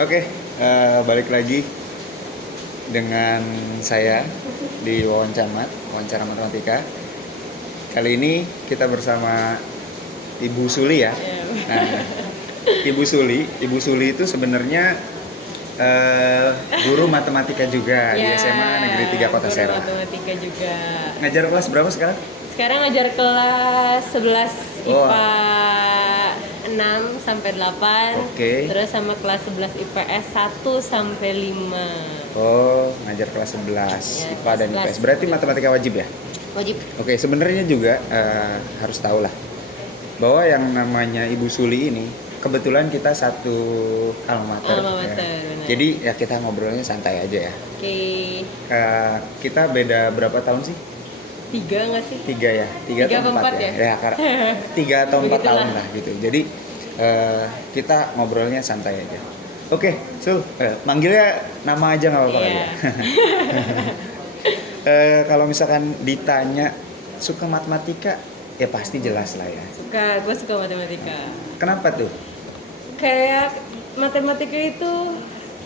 Oke, balik lagi dengan saya di wawancara matematika. Kali ini kita bersama Ibu Suli ya. Nah, Ibu Suli itu sebenarnya guru matematika juga di SMA Negeri 3 Kota Serang. Matematika juga. Ngajar kelas berapa sekarang? Sekarang ngajar kelas 11 IPA 6 sampai 8. Oke. Terus sama kelas 11 IPS 1 sampai 5. Oh, ngajar kelas 11 Ya, IPA dan kelas IPS. Berarti matematika wajib ya? Wajib. Oke, sebenarnya juga harus tahu lah bahwa yang namanya Ibu Suli ini kebetulan kita satu alma mater. Alma mater, Ya. benar. Jadi ya kita ngobrolnya santai aja ya. Oke. Kita beda berapa tahun sih? 3 nggak sih? 3 ya? 3 Tiga atau apa 4 empat ya? ya? 3 atau 4 Begitulah. tahun lah gitu. Jadi kita ngobrolnya santai aja. Oke, Sul, manggilnya nama aja nggak apa-apa Iya. ya. Kalau misalkan ditanya suka matematika, ya pasti jelas lah ya. Gue suka matematika. Kenapa tuh? Kayak matematika itu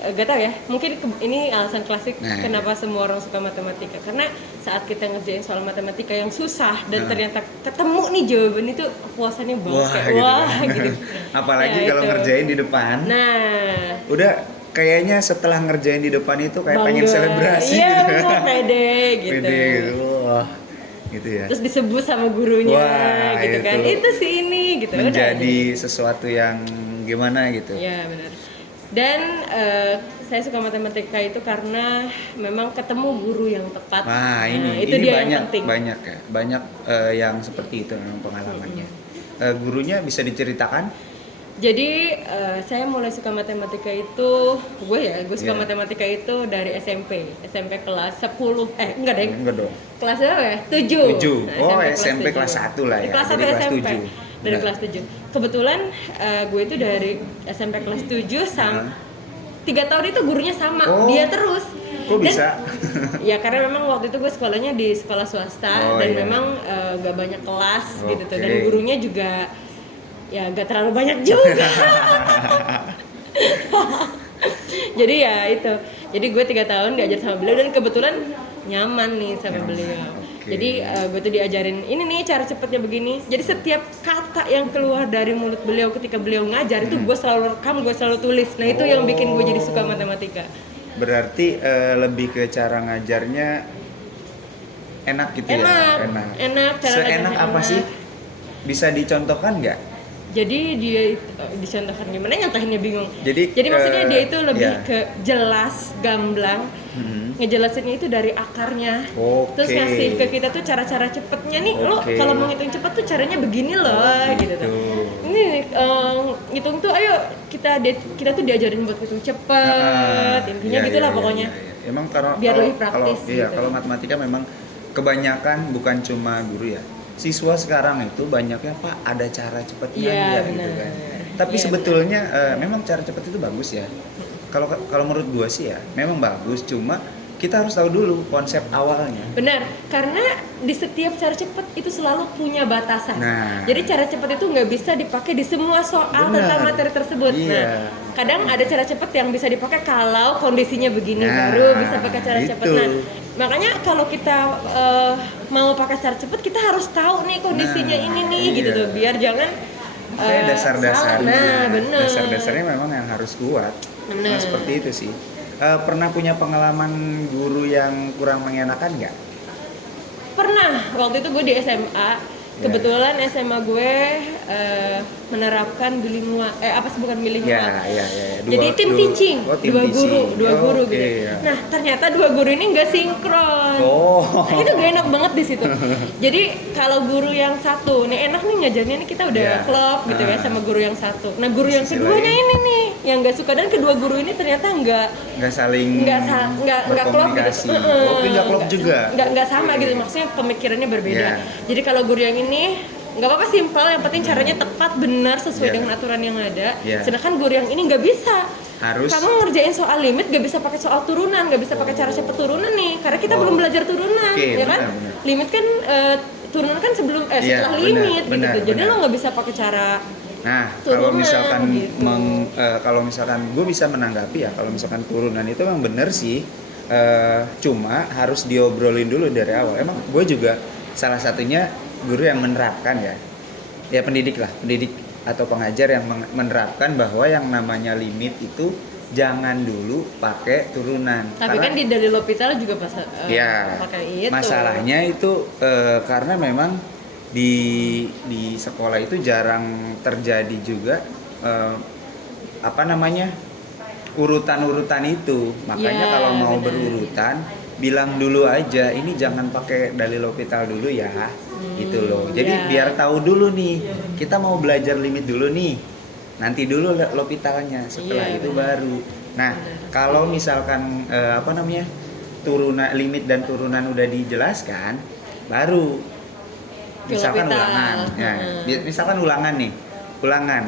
gak tau ya, mungkin ini alasan klasik Nah. kenapa semua orang suka matematika. Karena saat kita ngerjain soal matematika yang susah dan ternyata ketemu nih jawaban itu, kepuasannya banget. Kayak, gitu. wah gitu. Apalagi Ya, kalau itu. ngerjain di depan. Nah, Udah kayaknya setelah ngerjain di depan itu kayak pengen bangga. selebrasi Iya, gitu. bener, pede gitu. Pede gitu. Wah, gitu ya. Terus disebut sama gurunya Wah, gitu kan. itu Itu sih ini gitu. Udah menjadi deh. sesuatu yang gimana gitu. Iya benar. Dan saya suka matematika itu karena memang ketemu guru yang tepat. Nah, ini itu dia banyak yang penting. banyak ya. Banyak yang seperti itu memang pengalamannya. Gurunya bisa diceritakan? Jadi saya mulai suka matematika itu, gue suka Iya. matematika itu dari SMP kelas 10, enggak deh, Enggak dong. kelas berapa ya? 7. 7. Oh, kelas SMP 7. kelas 1 lah ya. Kelas 1 Jadi kelas SMP. 7. Dari Benar. kelas 7. Kebetulan gue itu dari SMP kelas 7 sampai 3 tahun itu gurunya sama, Oh. dia terus. Kok bisa? Ya karena memang waktu itu gue sekolahnya di sekolah swasta Oh, dan iya. memang gak banyak kelas gitu tuh, dan Oke. gurunya juga ya gak terlalu banyak juga. Jadi ya itu, jadi gue 3 tahun diajar sama beliau dan kebetulan nyaman nih sama beliau. Oke. Jadi gue tuh diajarin ini nih cara cepetnya begini. Jadi setiap kata yang keluar dari mulut beliau ketika beliau ngajar itu gue selalu rekam, gue selalu tulis. Nah itu yang bikin gue jadi suka matematika. Berarti lebih ke cara ngajarnya enak gitu ya? Enak, cara Seenak ngajarnya apa enak. sih? Bisa dicontohkan nggak? Jadi dia dicontohkan gimana, nyontohinnya bingung. Jadi, Maksudnya dia itu lebih ya. ke jelas, gamblang. Ngejelasinnya itu dari akarnya. Oke. Terus ngasih ke kita tuh cara-cara cepetnya nih. Lo Oke. kalau mau ngitung cepet tuh caranya begini loh, gitu tuh. Ini ngitung tuh, ayo kita tuh diajarin buat ngitung cepet. Intinya Iya, gitulah iya, pokoknya. iya, iya. Emang kalau Biar lebih kalau praktis iya, gitu. kalau matematika memang kebanyakan bukan cuma guru ya. Siswa sekarang itu banyaknya Pak ada cara cepatnya Iya, nggak gitu benar. kan. Tapi Iya, sebetulnya memang cara cepat itu bagus ya. Kalau menurut gua sih ya, memang bagus, cuma kita harus tahu dulu konsep awalnya. Benar, karena di setiap cara cepat itu selalu punya batasan. Nah. Jadi cara cepat itu nggak bisa dipakai di semua soal Benar. tentang materi tersebut. Iya. Nah, kadang ada cara cepat yang bisa dipakai kalau kondisinya begini, Nah, baru bisa pakai cara itu. cepat. Nah, makanya kalau kita mau pakai cara cepat, kita harus tahu nih kondisinya Nah, ini nih, iya. gitu tuh, biar jangan Kayak dasar-dasarnya. salah. Nah, benar. Dasar-dasarnya memang yang harus kuat. Benar. Nah, seperti itu sih. Pernah punya pengalaman guru yang kurang mengenakan nggak? Pernah, waktu itu gue di SMA. Kebetulan SMA gue menerapkan bilingual, apa sih, bukan bilingual. Ya. Jadi tim teaching, oh, tim dua teaching. guru Oke, gitu. ya. Nah ternyata 2 guru ini nggak sinkron. Oh. Itu gak enak banget di situ. Jadi kalau guru yang satu, nih enak nih ngajarnya nih, kita udah Iya. klop gitu ya sama guru yang satu. Nah guru yang Sisi keduanya lain. ini nih yang nggak suka, dan kedua guru ini ternyata nggak Nggak klop gitu. berkomunikasi. Oke, nggak klop juga. Nggak sama gitu, maksudnya pemikirannya berbeda. Iya. Jadi kalau guru yang ini nggak apa-apa, simpel, yang penting caranya tepat, benar, sesuai Iya. dengan aturan yang ada. Iya. Sedangkan guru yang ini nggak bisa. Harus. Kamu ngerjain soal limit gak bisa pakai soal turunan, gak bisa pakai cara cepet turunan nih, karena kita belum belajar turunan, Oke, ya kan? benar. Limit kan turunan kan sebelum Iya, setelah benar, limit benar, gitu. Jadi benar. lo nggak bisa pakai cara Nah, kalau Turunan, misalkan gitu. kalau misalkan gue bisa menanggapi ya, kalau misalkan turunan itu memang bener sih, cuma harus diobrolin dulu dari awal. Emang gue juga salah satunya guru yang menerapkan ya pendidik lah, pendidik atau pengajar yang menerapkan bahwa yang namanya limit itu jangan dulu pakai turunan. Tapi Karena kan di dari L'Hopital juga pas ya, pakai itu. masalahnya itu karena memang di sekolah itu jarang terjadi juga eh, apa namanya urutan-urutan itu. Makanya Ya, kalau mau benar. berurutan bilang dulu aja ini jangan pakai dalil L'Hopital dulu ya, gitu loh. Jadi ya. biar tahu dulu nih kita mau belajar limit dulu nih. Nanti dulu L'Hopitalnya, setelah Iya, itu benar. baru. Nah, Benar. kalau misalkan apa namanya turunan limit dan turunan udah dijelaskan, baru misalkan L'Hopital. ulangan. Ya, Heeh. misalkan ulangan nih, ulangan.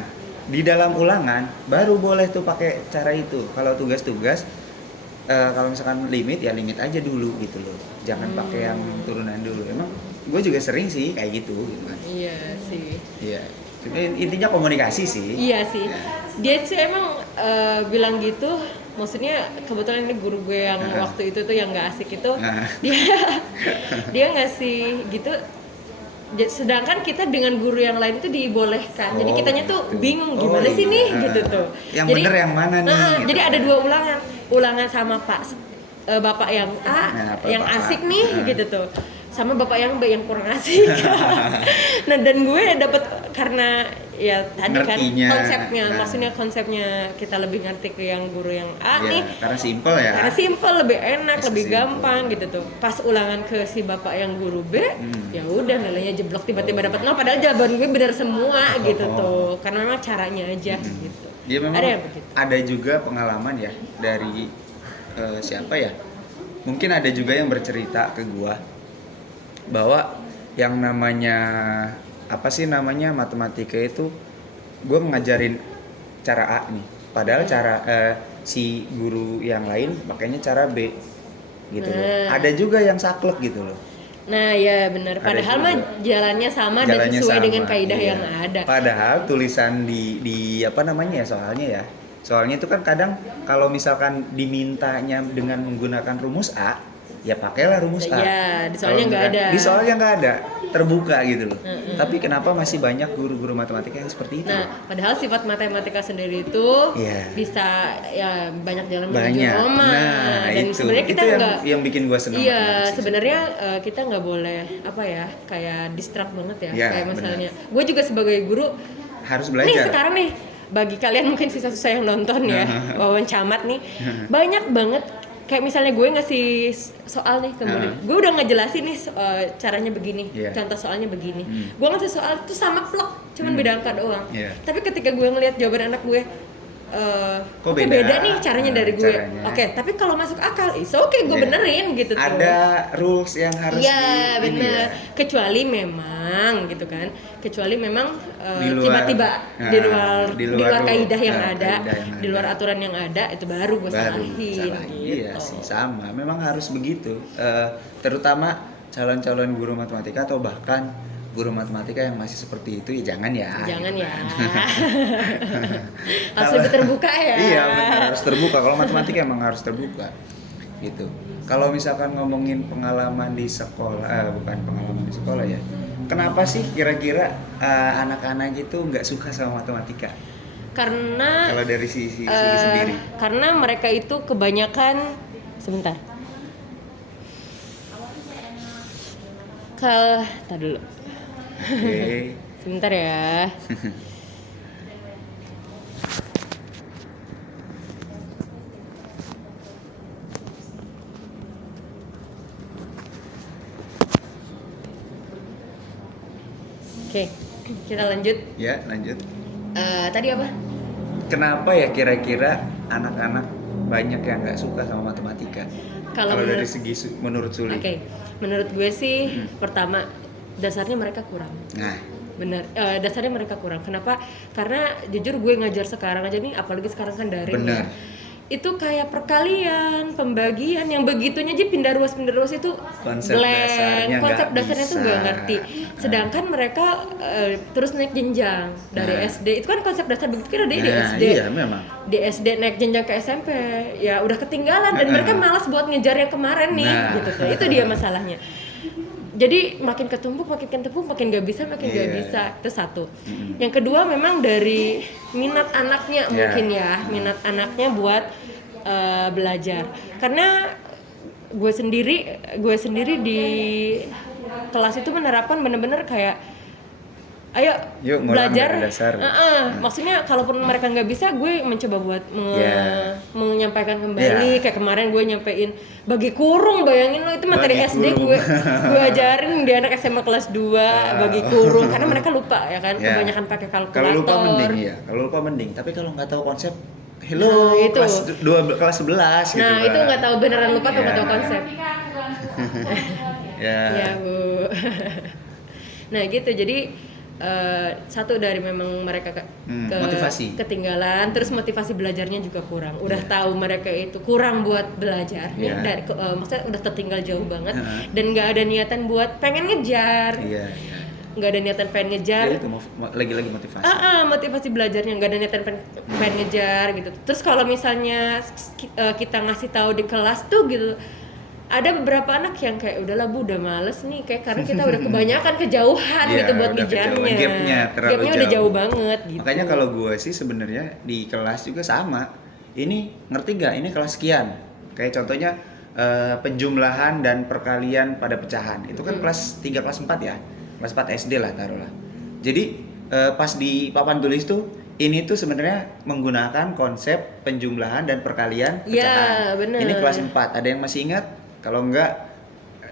Di dalam ulangan baru boleh tuh pakai cara itu. Kalau tugas-tugas, kalau misalkan limit ya limit aja dulu gitu loh. Jangan pakai yang turunan dulu. Emang gue juga sering sih kayak gitu kan. Iya sih. Iya. Cuma intinya komunikasi sih. Iya sih. Ya. Dia sih emang bilang gitu. Maksudnya kebetulan ini guru gue yang waktu itu tuh yang nggak asik itu Nah. dia ngasih gitu. Sedangkan kita dengan guru yang lain itu dibolehkan. Jadi Oh, kitanya tuh gitu. bingung Oh, gimana sih iya. nih gitu tuh. Yang Jadi, bener yang mana nih, gitu. Jadi ada 2 ulangan. Ulangan sama Bapak yang A, Nah, yang Bapak A. asik nih gitu tuh. Sama Bapak yang B yang kurang asik. Nah, dan gue dapet karena ya tadi Ngertinya. kan konsepnya, Nah. maksudnya konsepnya kita lebih ngerti ke yang guru yang A Ya, nih. karena simple ya. Karena simple, lebih enak, Bisa lebih simple. gampang gitu tuh. Pas ulangan ke si bapak yang guru B, ya udah nilainya jeblok tiba-tiba dapat 0 padahal jawaban gue benar semua gitu tuh. Karena memang caranya aja gitu. Dia memang Ada yang begitu. ada juga pengalaman ya dari siapa ya? Mungkin ada juga yang bercerita ke gua bahwa yang namanya apa sih namanya matematika itu gua ngajarin cara A nih. Padahal cara si guru yang lain pakainya cara B gitu loh. Nah. Ada juga yang saklek gitu loh. Nah, ya benar. Ada Padahal juga. mah jalannya sama dan Jalannya sesuai sama, dengan kaidah iya. yang ada. Padahal tulisan di apa namanya ya soalnya ya. Soalnya itu kan kadang kalau misalkan dimintanya dengan menggunakan rumus A, ya pakailah rumus A. Iya, di soalnya Kalau nggak enggak- ada. Di soalnya nggak ada, terbuka gitu loh. Tapi kenapa masih banyak guru-guru matematika yang seperti itu? Nah, padahal sifat matematika sendiri itu Iya. bisa ya banyak jalan menuju Banyak. Roma. Nah, Dan itu. sebenarnya kita Itu nggak yang bikin gua senang Iya, matematika sih. sebenarnya kita nggak boleh apa ya, kayak distract banget ya. Iya, Kayak misalnya, gue juga sebagai guru, Harus nih belajar. sekarang nih bagi kalian mungkin sisa-sisa yang nonton ya, Wawan Camat nih, banyak banget. Kayak misalnya gue ngasih soal nih ke murid, gue udah ngejelasin nih caranya begini, Iya. contoh soalnya begini. Gue ngasih soal itu sama plok, cuman beda angka doang. Iya. Tapi ketika gue ngelihat jawaban anak gue, Kok oke, beda? beda nih caranya dari gue. Caranya. Oke, tapi kalau masuk akal, oke gue Iya. benerin gitu tuh. Ada rules yang harus Iya ini benar. ya. Kecuali memang gitu kan. Kecuali memang Di luar- tiba-tiba di luar di luar kaidah yang kaidah ada, yang di luar ada. aturan yang ada itu baru gue Baru salahin salah. gitu. Iya sih sama. Memang harus begitu. Terutama calon-calon guru matematika atau bahkan guru matematika yang masih seperti itu ya jangan ya. Jangan ya. Harus Kalau- lebih terbuka ya. Iya benar harus terbuka. Kalau matematika emang harus terbuka. Gitu. Kalau misalkan ngomongin pengalaman di sekolah, bukan pengalaman di sekolah ya. Kenapa sih kira-kira anak-anak itu nggak suka sama matematika? Karena Kalau dari sisi sendiri. karena mereka itu kebanyakan sebentar. Tar dulu. Oke. Sebentar ya. Oke, kita lanjut. Ya lanjut. Tadi apa? Kenapa ya kira-kira anak-anak banyak yang nggak suka sama matematika? Kalau Kalau dari menurut- segi menurut Suli. Oke, menurut gue sih pertama dasarnya mereka kurang. Nah, Bener, dasarnya mereka kurang. Kenapa? Karena jujur gue ngajar sekarang aja nih, apalagi sekarang kan daring Bener. ya. itu kayak perkalian, pembagian yang begitunya aja pindah ruas itu Konsep blank, dasarnya konsep nggak dasarnya tuh bisa. nggak ngerti. Sedangkan mereka terus naik jenjang dari Nah. SD, itu kan konsep dasar begitu kan ada di Nah, SD. iya memang. Di SD naik jenjang ke SMP, ya udah ketinggalan dan mereka malas buat ngejar yang kemarin nih, Nah. gitu tuh. Itu dia masalahnya. Jadi makin ketumpuk, makin gak bisa, makin gak Iya. bisa. Itu satu. Yang kedua memang dari minat anaknya mungkin ya, minat anaknya buat belajar. Karena gue sendiri di kelas itu menerapkan bener-bener kayak ayo Yuk, ngulang belajar. dari dasar. Maksudnya kalaupun mereka nggak bisa, gue mencoba buat Yeah. menyampaikan kembali. Kayak kemarin gue nyampein bagi kurung, bayangin lo itu materi Bagi SD kurung. gue ajarin di anak SMA kelas 2 bagi kurung karena mereka lupa ya kan, Yeah. kebanyakan pakai kalkulator. Kalau lupa mending ya, kalau lupa mending. Tapi kalau nggak tahu konsep, hello, Nah, itu. kelas 11 gitu. Nah, itu nggak tahu beneran lupa atau nggak Yeah. tahu konsep. Ya. Ya, Bu. Nah, gitu. Jadi satu dari memang mereka motivasi. ketinggalan, terus motivasi belajarnya juga kurang. Udah tahu mereka itu kurang buat belajar, Yeah. dari maksudnya udah tertinggal jauh banget dan nggak ada niatan buat pengen ngejar, Iya. nggak ada niatan pengen ngejar. Ya itu lagi-lagi motivasi. Motivasi belajarnya nggak ada niatan pengen ngejar gitu. Terus kalau misalnya kita ngasih tahu di kelas tuh gitu, ada beberapa anak yang kayak udahlah Bu, udah males nih, kayak karena kita udah kebanyakan kejauhan Iya, gitu buat udah ngejarnya. kejauhan. Gapnya terlalu Gapnya udah jauh. jauh banget gitu. Makanya kalau gue sih sebenarnya di kelas juga sama. Ini ngerti gak? Ini kelas sekian. Kayak contohnya penjumlahan dan perkalian pada pecahan. Itu kan kelas 3, kelas 4 ya. Kelas 4 SD lah taruhlah. Jadi pas di papan tulis tuh ini tuh sebenarnya menggunakan konsep penjumlahan dan perkalian pecahan. Iya, bener. Ini kelas 4. Ada yang masih ingat? Kalau enggak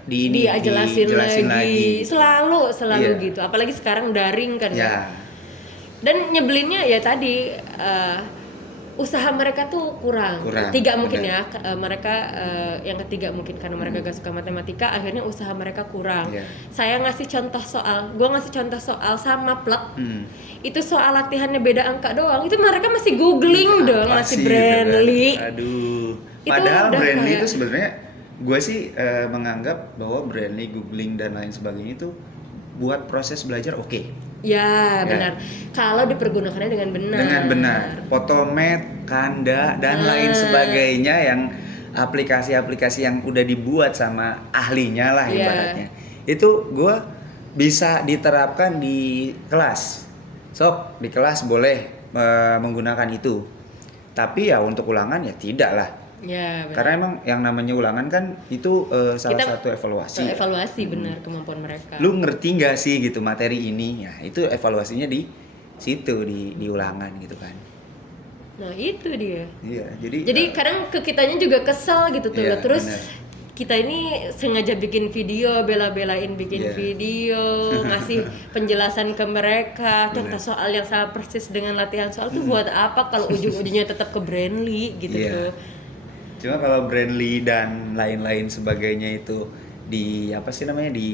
dijelasin lagi. Selalu Iya. gitu. Apalagi sekarang daring kan Ya. Dan nyebelinnya ya tadi usaha mereka tuh kurang. Tiga mungkin benar. ya, mereka yang ketiga mungkin karena mereka gak suka matematika, akhirnya usaha mereka kurang. Iya. Saya ngasih contoh soal, gue ngasih contoh soal sama plek, itu soal latihannya beda angka doang, itu mereka masih googling dong, Apa masih sih, Brandly. gitu kan? Aduh. Itu Padahal udah Brandly kayak- itu sebenarnya gue sih menganggap bahwa Brandly, googling dan lain sebagainya itu buat proses belajar oke. Ya benar. Kalau dipergunakannya dengan benar. Dengan benar. Photomat, Kanda dan lain sebagainya yang aplikasi-aplikasi yang udah dibuat sama ahlinya lah Iya. ibaratnya. Itu gue bisa diterapkan di kelas. Sok di kelas boleh menggunakan itu. Tapi ya untuk ulangan ya tidak lah. Ya benar. Karena emang yang namanya ulangan kan itu salah Kita satu evaluasi. Evaluasi benar kemampuan mereka. Lu ngerti nggak sih gitu materi ini? Ya itu evaluasinya di situ di ulangan gitu kan. Nah itu dia. Iya, jadi Jadi kadang ke kitanya juga kesel gitu tuh. Iya, Terus benar. kita ini sengaja bikin video, bela-belain bikin Iya. video, ngasih penjelasan ke mereka, contoh soal yang sama persis dengan latihan soal tuh buat apa kalau ujung-ujungnya tetap ke Brandly gitu Iya. tuh. Cuma kalau Brandly dan lain-lain sebagainya itu di apa sih namanya di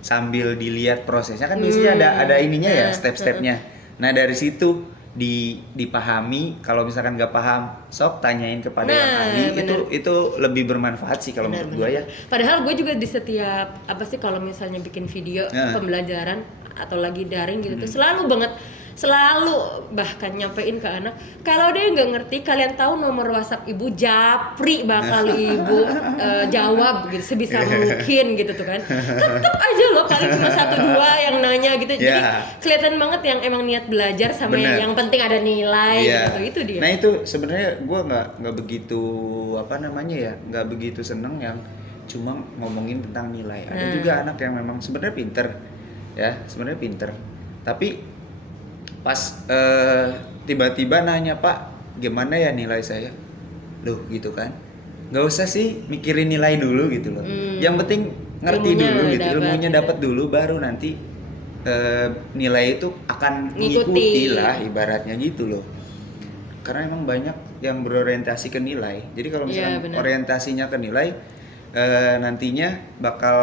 sambil dilihat prosesnya kan biasanya ada ininya ya step-stepnya. Nah dari situ dipahami. Kalau misalkan nggak paham, sok tanyain kepada yang ahli. Itu lebih bermanfaat sih kalau menurut gue ya. Padahal gue juga di setiap apa sih kalau misalnya bikin video pembelajaran atau lagi daring gitu tuh selalu bahkan nyampein ke anak, kalau dia nggak ngerti, kalian tahu nomor WhatsApp ibu, japri bakal ibu jawab gitu sebisa mungkin gitu tuh kan. Tetep aja loh paling cuma 1-2 yang nanya gitu. Jadi kelihatan banget yang emang niat belajar sama yang penting ada nilai gitu. Itu dia. Nah itu sebenarnya gue nggak begitu nggak begitu seneng yang cuma ngomongin tentang nilai. Ada juga anak yang memang sebenarnya pinter, tapi pas tiba-tiba nanya, Pak gimana ya nilai saya, loh gitu kan, nggak usah sih mikirin nilai dulu gitu loh, yang penting ngerti dulu gitu, ilmunya dapat dulu, baru nanti nilai itu akan mengikuti lah ibaratnya gitu loh. Karena emang banyak yang berorientasi ke nilai, jadi kalau misalnya orientasinya ke nilai nantinya bakal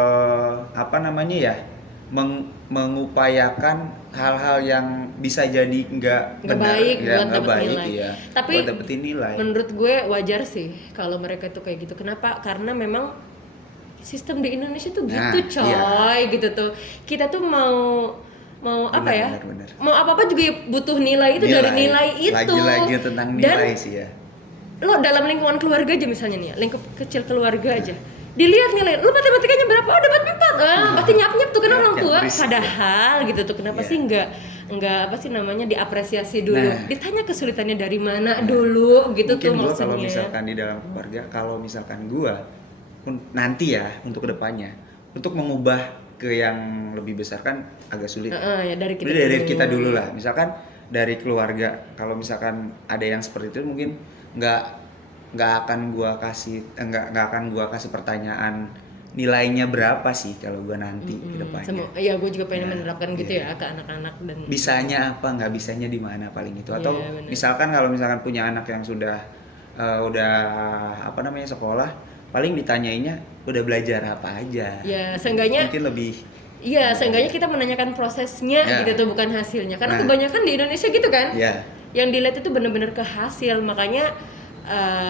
mengupayakan hal-hal yang bisa jadi nggak benar, baik ya, buat nggak dapet baik nilai. ya, Tapi buat dapetin nilai. menurut gue wajar sih kalau mereka itu kayak gitu. Kenapa? Karena memang sistem di Indonesia tuh gitu, coy, gitu tuh. Kita tuh mau apa ya? Benar. Mau apa-apa juga butuh nilai itu, dari nilai itu. Lagi-lagi tentang nilai sih ya. Lo dalam lingkungan keluarga aja misalnya nih ya, lingkup kecil keluarga aja. Dilihat nilai, lu matematikanya berapa? Oh, dapat 4. Pasti nyap-nyap tuh kan orang tua. Padahal gitu tuh, kenapa sih enggak apa sih namanya, diapresiasi dulu. Ditanya kesulitannya dari mana dulu gitu. Mungkin tuh maksudnya. Kalau misalkan di dalam keluarga, kalau misalkan gua nanti ya untuk kedepannya, untuk mengubah ke yang lebih besar kan agak sulit. Ya, dari kita dulu lah. Misalkan dari keluarga, kalau misalkan ada yang seperti itu mungkin nggak akan gua kasih pertanyaan nilainya berapa sih kalau gua nanti ke depannya. Iya, gua juga pengen menerapkan gitu ya ke anak-anak, dan bisanya apa, nggak bisanya di mana paling itu. Atau misalkan kalau misalkan punya anak yang sudah sekolah, paling ditanyainnya udah belajar apa aja. Ya, seenggaknya mungkin lebih. Iya, seenggaknya kita menanyakan prosesnya gitu tuh, bukan hasilnya. Karena kebanyakan di Indonesia gitu kan. Yang dilihat itu benar-benar ke hasil, makanya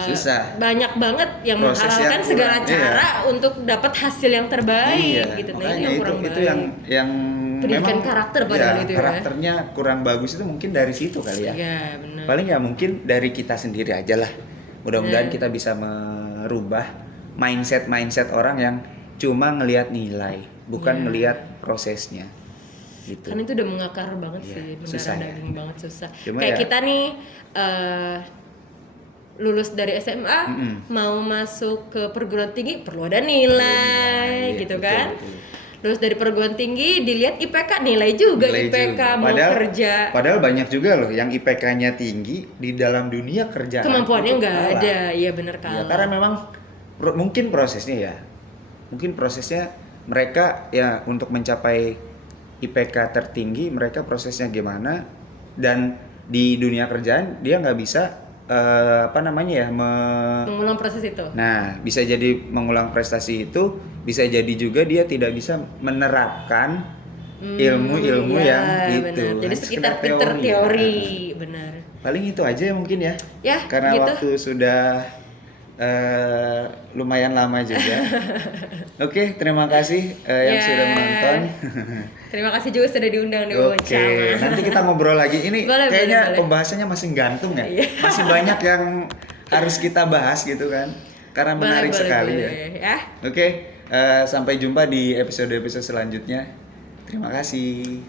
susah. Banyak banget yang menghalalkan segala cara untuk dapat hasil yang terbaik gitu. Nah, ini yang kurang baik. Itu yang pendidikan memang karakter padahal itu karakternya kurang bagus itu mungkin dari situ kali ya. Iya, benar. Paling ya mungkin dari kita sendiri aja lah. Mudah-mudahan kita bisa merubah mindset orang yang cuma ngelihat nilai, bukan ngelihat prosesnya. Gitu. Kan itu udah mengakar banget sih, mendarah daging banget, susah. Cuma kayak kita nih lulus dari SMA, mau masuk ke perguruan tinggi perlu ada nilai gitu kan. Betul. Lulus dari perguruan tinggi dilihat IPK, nilai juga IPK juga. Mau kerja. Padahal banyak juga loh yang IPK-nya tinggi di dalam dunia kerjaan kemampuannya nggak ada. Iya, benar kalah. Ya, karena memang mungkin prosesnya mereka ya untuk mencapai IPK tertinggi, mereka prosesnya gimana, dan di dunia kerjaan dia nggak bisa mengulang proses itu. Nah, bisa jadi mengulang prestasi itu, bisa jadi juga dia tidak bisa menerapkan ilmu-ilmu yang itu. Jadi sekitar pinter teori, benar. Paling itu aja mungkin ya. Karena gitu. waktu sudah lumayan lama juga. Oke, terima kasih yang sudah menonton. Terima kasih juga sudah diundang di wawancara. Nanti kita ngobrol lagi. Ini kayaknya pembahasannya masih gantung ya. Masih banyak yang harus kita bahas gitu kan. Karena menarik sekali ya. Oke, sampai jumpa di episode selanjutnya. Terima kasih.